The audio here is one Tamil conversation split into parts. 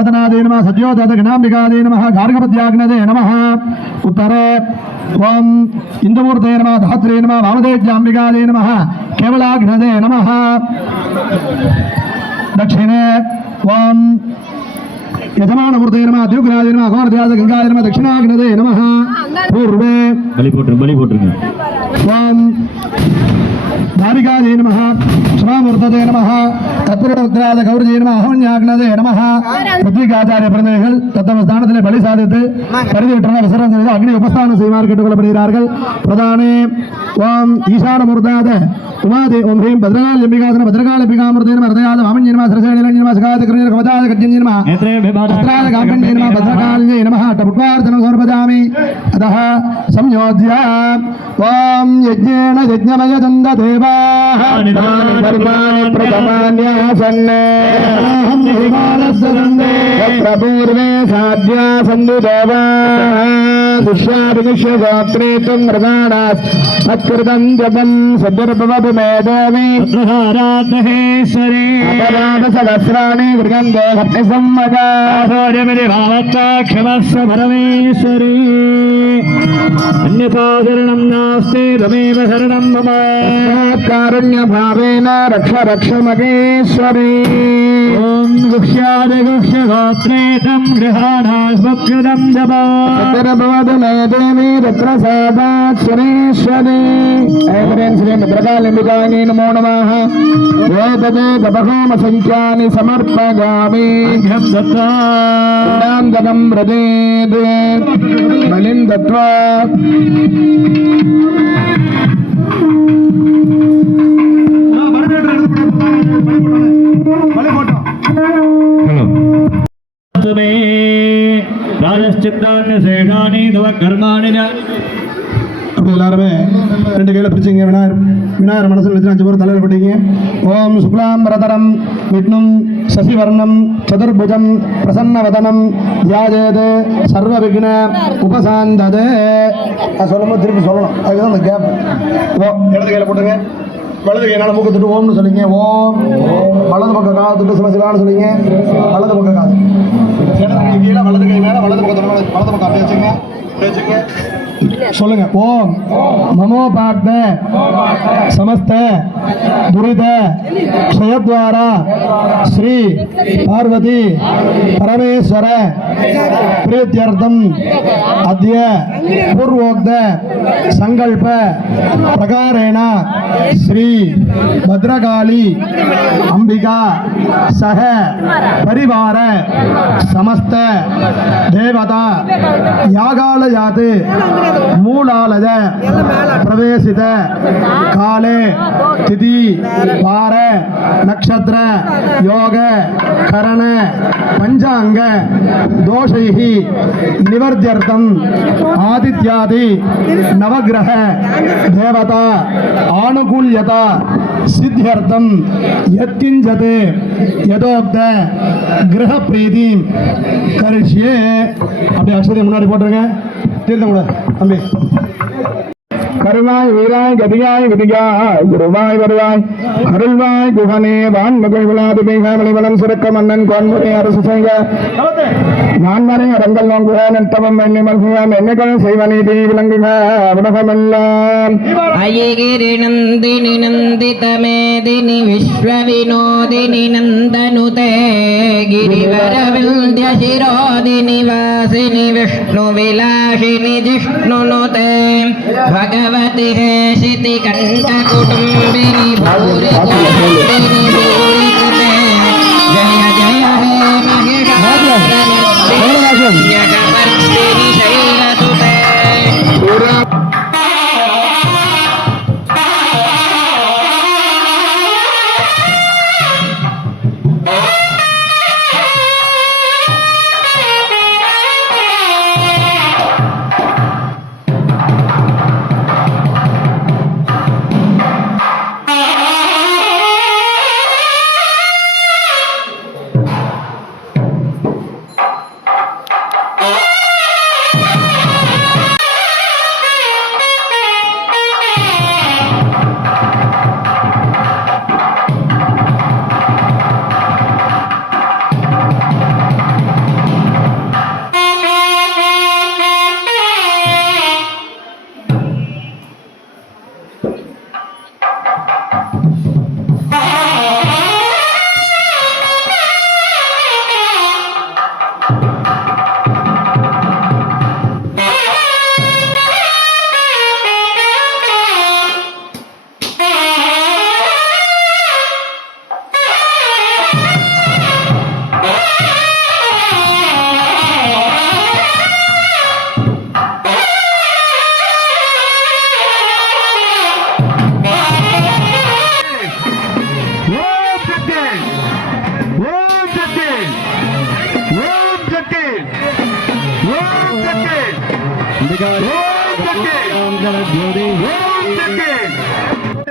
भरतनादे नमः सद्योदगणाम्बिकादे नमः गार्गपत्याग्नदे नमः उत्तरे ॐ इन्दुमूर्ते नमः धात्रे नमः वामदेव्याम्बिकादे नमः केवलाग्नदे नमः दक्षिणे ॐ यजमानमूर्ते नमः द्युग्नादे नमः अघोरध्यास गङ्गादे नमः दक्षिणाग्नदे नमः पूर्वे பலி போட்டுருங்க பலி போட்டுருங்க ॐ धारिकादे नमः क्षमामूर्तते नमः தத்புரபத்ராத கௌரஜே நம அகவன்யாக்னதே நம பத்ரிகாச்சாரிய பிரதிநிதிகள் தத்தம ஸ்தானத்திலே பலி சாதித்து பரிதிவிட்டன விசரம் செய்து அக்னி உபஸ்தானம் செய்யுமாறு கேட்டுக்கொள்ளப்படுகிறார்கள் பிரதானே ஓம் ஈசான முருதாத உமாதே ஓம் ஹ்ரீம் பத்ரகால எம்பிகாசன பத்ரகால எம்பிகாமிருதே நம ஹிருதயாத வாமன் நம నమస్కారకృష్ణ కవదాద గజ్జంజి నమ అస్త్రాద కాపణ్యే నమ భద్రకాళ్యే నమ టపుట్వార్థన సమర్పదామి అత సంయోజ్య ఓం యజ్ఞేన యజ్ఞమయ దంద దేవా. ప్రపూర్వే సాధ్యా సందు దేవా దుష్యాభినిష్యోత్రేతం మృగాణాత్కృతం సహస్ర క్షేత్రాన్ని మృగంధో సప్తి సంవదాసోర్యమిది భావత్తాక్షమస్వ పరమేశ్వరీ. అన్యతో శరణం నాస్తి తమేవ శరణం మమ. కారుణ్యభావేన రక్ష రక్ష మగేశ్వరీ ఓం గుహ్యాదిగుహ్య గోత్రేతం గృహాణాస్మభ్యుదం జపాభవదు మే దేవి రత్ర సాదాత్ సమ சமர்ப்பகாமே சத்தாங்கதம் ரதேத் மலிந்தத்வா. ராஜஸ்சித்தான சேஷாணி தவ கர்மாணி அப்படி எல்லாருமே ரெண்டு கையில பிடிச்சிங்க விநாயகர் விநாயகர் மனசில் வச்சு அஞ்சு பேர் தலையில் போட்டீங்க ஓம் சுக்லாம் வரதரம் விஷ்ணும் சசிவர்ணம். சதுர்புஜம். பிரசன்னவதனம். தியாஜேது சர்வ விக்ன உபசாந்தது. அது சொல்லும்போது திருப்பி சொல்லணும். அதுதான் அந்த கேப் ஓ இடது கையில் போட்டுங்க வலது கை என்னால் மூக்கு தொட்டு ஓம்னு சொல்லிங்க. ஓம். வலது பக்கம் காது தொட்டு சிவசிவான்னு சொல்லிங்க. வலது பக்கம் காது. இடது கை கீழே வலது கை மேலே வலது பக்கம் வலது பக்கம் அப்படியே வச்சுங்க. அப்படியே வச்சுங்க. சொல்லுங்க. ஓம். மமோபாக்த சமஸ்த. துரித. க்ஷயத்வாரா. ஸ்ரீ பார்வதி. பரமேஸ்வர. பிரீத்தியர்த்தம். அத்திய பூர்வோக்த. சங்கல்ப. பிரகாரேண. ஸ்ரீ பத்ரகாளி. அம்பிகா. சக. பரிவார. சமஸ்த. தேவதா. யாகாலயாது மூலாலய பிரவேசித காலே திதி பார நக்ஷத்திர யோக கரண பஞ்சாங்க தோஷைः நிவர்த்தியர்த்தம் ஆதித்யாதி நவகிரக தேவதா ஆனுகூல்யதா சித்தியர்த்தம் யத்திஞ்சது யதோக்த கிரக பிரீதி கரிஷ்யே. அப்படி அக்ஷதை முன்னாடி போட்டுருங்க. தீர்த்தம் கூட தம்பி. கருவாய் வீராய் கதியாய் விதியாய் குருவாய் வருவாய் அருள்வாய் குகனே வான்மகள் விழாது மிக மணிவளம் சிறக்க மன்னன் கோன்முறை அரசு செய்க நான்மறை அரங்கல் வாங்குக நெட்டவம் எண்ணி மல்குக என்னைகள் செய்வனீதி விளங்குக உலகமெல்லாம் अयगिरि नन्दिनि नन्दितमेदिनि विश्वविनोदिनि नन्दनुते गिरिवरविन्द्यशिरोदिनि वासिनि विष्णुविलासिनि जिष्णुनुते भगवति कण्ठकुटुम्बिनि भूरि कुटुम्बिनि भूरि कृते जय जय हे महिषासुरमर्दिनि जगमर्दिनि Uh-oh.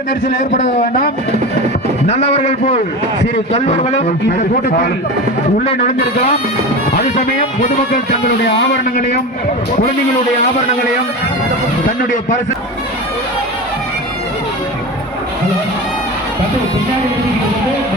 நெரிசல் ஏற்பட வேண்டாம். நல்லவர்கள் போல் சிறு தொல்வர்களும் இந்த கூட்டத்தில் உள்ளே நுழைந்திருக்கலாம். அது சமயம் பொதுமக்கள் தங்களுடைய ஆபரணங்களையும் குழந்தைகளுடைய ஆபரணங்களையும் தன்னுடைய பரிசு தப்பா